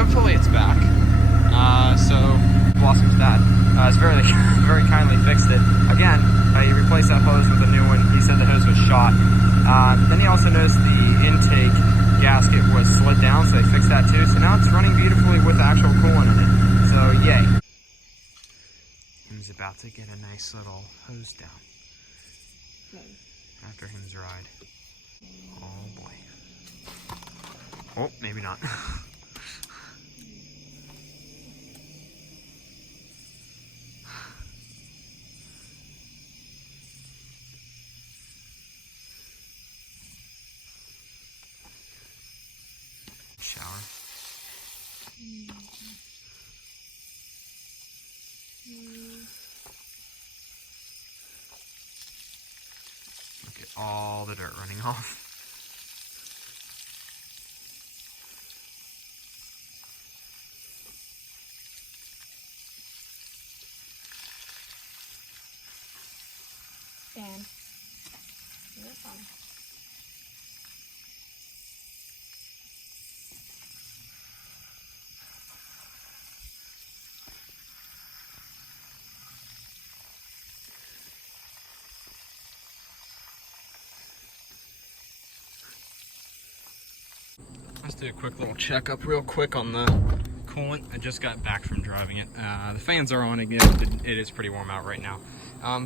hopefully it's back. So Blossom's dad has very, very kindly fixed it. Again, he replaced that hose with a new one. He said the hose was shot. Then he also noticed the intake gasket was slid down, so they fixed that too. So now it's running beautifully with actual coolant in it. So yay. He's about to get a nice little hose down after him's ride. Oh boy. Oh, maybe not. Shower. Look at all the dirt running off. Dan, you're fine. Let's do a quick little checkup real quick on the coolant. I just got back from driving it. The fans are on again. It is pretty warm out right now.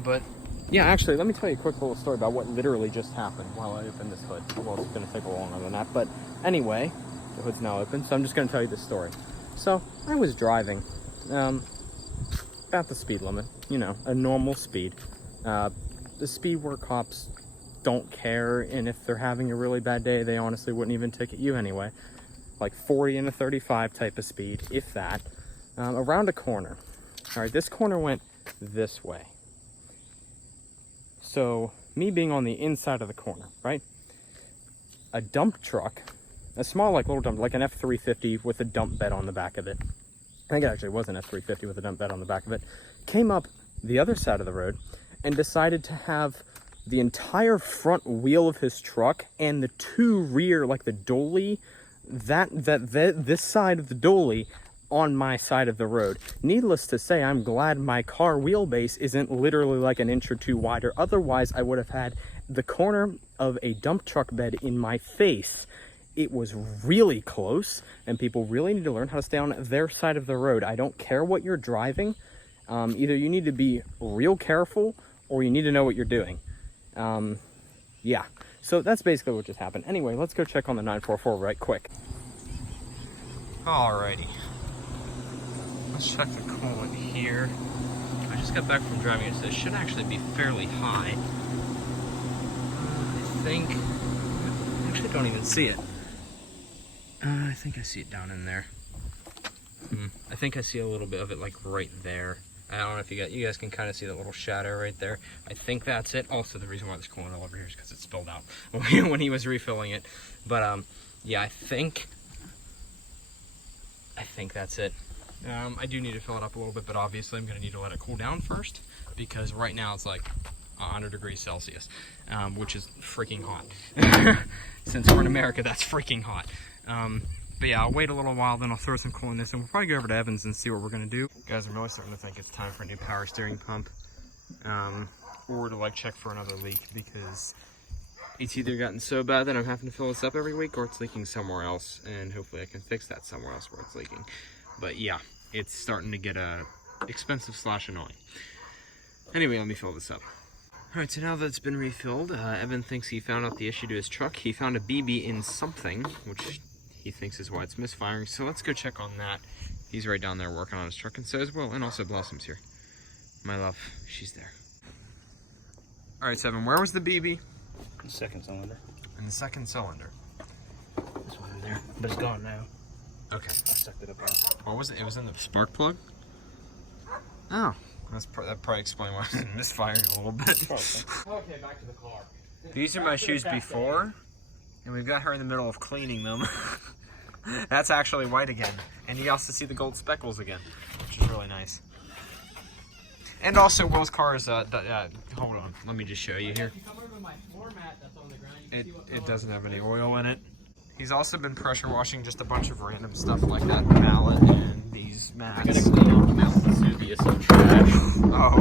But yeah, actually, let me tell you a quick little story about what literally just happened while I opened this hood. Well, it's going to take a little longer than that. But anyway, the hood's now open, so I'm just going to tell you this story. So I was driving about the speed limit, you know, a normal speed. The speed work cops don't care, and if they're having a really bad day, they honestly wouldn't even ticket you anyway. Like 40 and a 35 type of speed, if that, around a corner. All right, this corner went this way. So me being on the inside of the corner, right? A dump truck, a small like little dump, like an F-150 with a dump bed on the back of it. I think it actually was an F-150 with a dump bed on the back of it. Came up the other side of the road and decided to have the entire front wheel of his truck and the two rear, like the dolly, this side of the dolly on my side of the road. Needless to say, I'm glad my car wheelbase isn't literally like an inch or two wider. Otherwise, I would have had the corner of a dump truck bed in my face. It was really close, and people really need to learn how to stay on their side of the road. I don't care what you're driving. Either you need to be real careful or you need to know what you're doing. Yeah, so that's basically what just happened. Anyway, let's go check on the 944 right quick. Alrighty. Let's check the coolant here. I just got back from driving it, so it should actually be fairly high. I think... I actually don't even see it. I think I see it down in there. I think I see a little bit of it like right there. I don't know if you guys can kind of see that little shadow right there. I think that's it. Also, the reason why there's coolant all over here is because it spilled out when he was refilling it. But yeah, I think that's it. I do need to fill it up a little bit, but obviously I'm going to need to let it cool down first, because right now it's like 100 degrees Celsius, which is freaking hot. Since we're in America, that's freaking hot. But yeah, I'll wait a little while, then I'll throw some cool in this, and we'll probably go over to Evans and see what we're going to do. Guys, I'm really starting to think it's time for a new power steering pump, or to like check for another leak, because it's either gotten so bad that I'm having to fill this up every week, or it's leaking somewhere else, and hopefully I can fix that somewhere else where it's leaking. But yeah, it's starting to get expensive / annoying. Anyway, let me fill this up. Alright, so now that it's been refilled, Evan thinks he found out the issue to his truck. He found a BB in something, which he thinks is why it's misfiring. So let's go check on that. He's right down there working on his truck, and so is Will, and also Blossom's here. My love, she's there. Alright, so Evan, where was the BB? The second cylinder. In the second cylinder. This one in there, but it's gone now. Okay. I sucked it up out. What was it? It was in the spark plug? Oh. That probably explains why it's misfiring a little bit. Okay, back to the car. These are my shoes before, and we've got her in the middle of cleaning them. That's actually white again. And you also see the gold speckles again, which is really nice. And also, Will's car is, hold on, let me just show you here. It doesn't have any oil in it. He's also been pressure washing just a bunch of random stuff like that mallet and these mats. I gotta clean out the Mount Vesuvius of trash. Oh.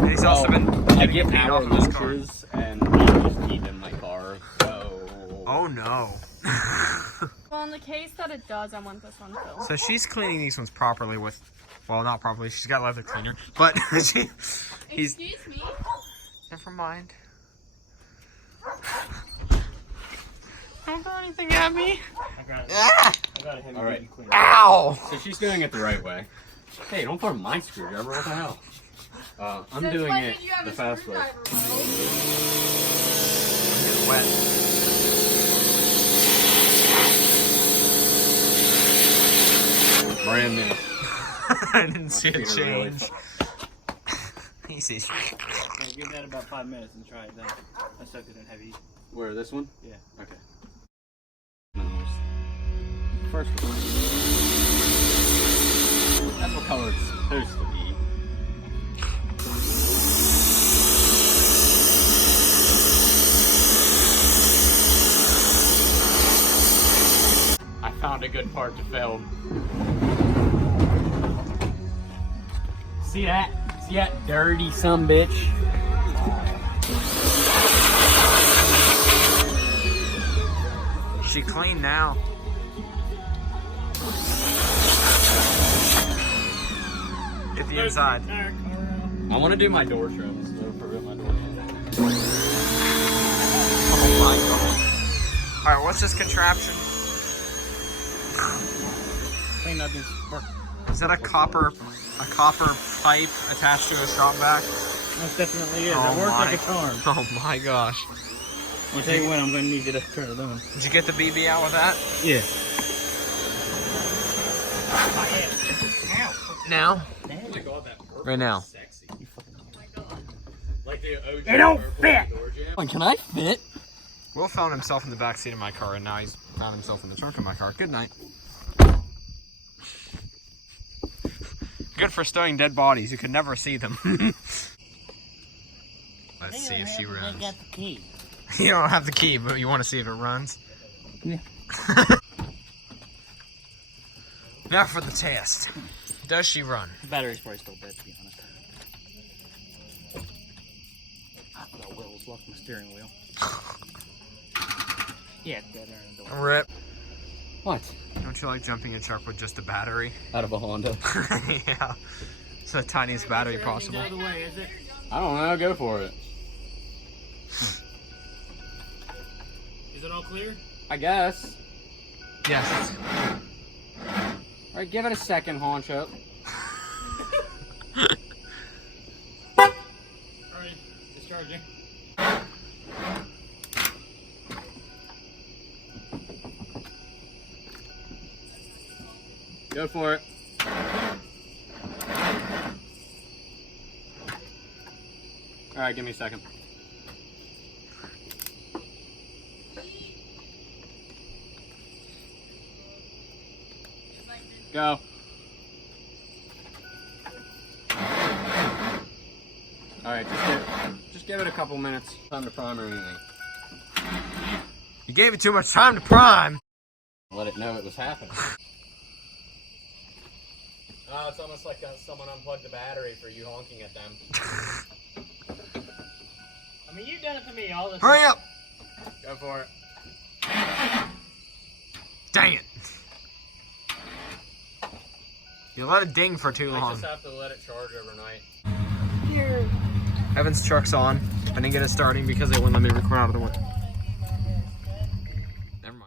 And he's also been I getting get paid hour off of his car. lunches and I just eat in my car, so... Oh no. Well, in the case that it does, I want this one filled. So she's cleaning these ones properly with, well, not properly. She's got leather cleaner, but he's. Excuse me? Never mind. Don't throw anything at me. I got it. Ah! I got a heavy Alright. duty cleaner. Ow! So she's doing it the right way. Hey, don't throw my screwdriver, what the hell? I'm Since doing when it did you have the a fast way. screwdriver, bro? I'm getting wet. Brand new. I didn't see it feet are really change. He sees. Yeah, give that about 5 minutes and try it then. I stuck it in heavy. Where, this one? Yeah. Okay. First one. That's what color it's supposed to be. I found a good part to film. See that? See that dirty sumbitch? She clean now. Get the inside. I want to do my door trims. So for my door trims. Oh my god. Alright, what's this contraption? Clean up this work. Is that a copper pipe attached to a shop vac? Most definitely is. Oh It works my. like a charm. Oh my gosh. I'll tell you when I'm going to need you to turn it on. Did you get the BB out with that? Yeah. Now? Oh my god, that purple Right now. is sexy. Like the OG It don't purple fit! door jam. Well, can I fit? Will found himself in the back seat of my car, and now he's found himself in the trunk of my car. Good night. Good for stowing dead bodies. You could never see them. Let's see if she runs. I got the key. You don't have the key, but you want to see if it runs? Yeah. Now for the test. Does she run? The battery's probably still dead, to be honest. The wheels locked my steering wheel. Yeah, it's dead there in the door. Rip. What? Don't you like jumping a truck with just a battery? Out of a Honda. Yeah. It's the tiniest battery possible. Everything's out of the way, is it? I don't know, go for it. Is it all clear? I guess. Yes. Alright, give it a second, Honcho. Alright, discharging. Go for it. Alright, give me a second. Go. Alright, just give it a couple minutes. Time to prime or anything. You gave it too much time to prime. Let it know it was happening. Oh, it's almost like someone unplugged the battery for you honking at them. I mean, you've done it to me all the time. Hurry up. Go for it. Dang it. You let it ding for too I long. just have to let it charge overnight. Here. Evan's truck's on. I didn't get it starting because they wouldn't let me record out of the window.